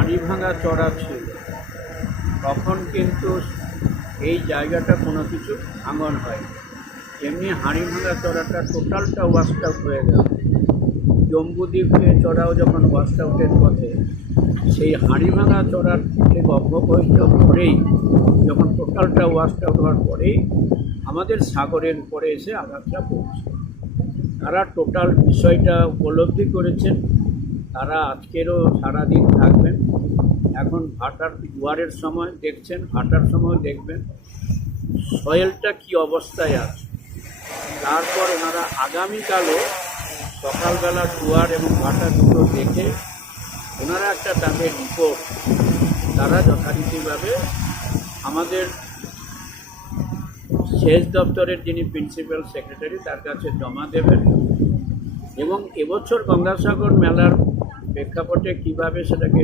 হাঁড়িভাঙা চড়া ছিল, তখন কিন্তু এই জায়গাটা কোনো কিছু ভাঙন হয়। এমনি হাঁড়িভাঙা চড়াটা টোটালটা ওয়াশড আউট হয়ে গেল। জম্বুদ্বীপে চড়াও যখন ওয়াশড আউটের পথে, সেই হাঁড়িভাঙা চড়ার থেকে অব্যবহিত পরেই, যখন টোটালটা ওয়াশড আউট হওয়ার পরেই আমাদের সাগরের উপরে এসে আঘাতটা পড়ছে। তারা টোটাল বিষয়টা উপলব্ধি করেছেন। তারা আজকেরও সারাদিন থাকবেন। এখন ভাটার জোয়ারের সময় দেখছেন, ভাটার সময় দেখবেন সয়েলটা কী অবস্থায় আছে। তারপর ওনারা আগামীকালও সকালবেলা জোয়ার এবং ভাটা দুটো দেখে ওনারা একটা তাদের রিপোর্ট তারা যথারীতিভাবে আমাদের সেচ দপ্তরের যিনি প্রিন্সিপাল সেক্রেটারি তার কাছে জমা দেবেন এবং এবছর গঙ্গাসাগর মেলার প্রেক্ষাপটে কীভাবে সেটাকে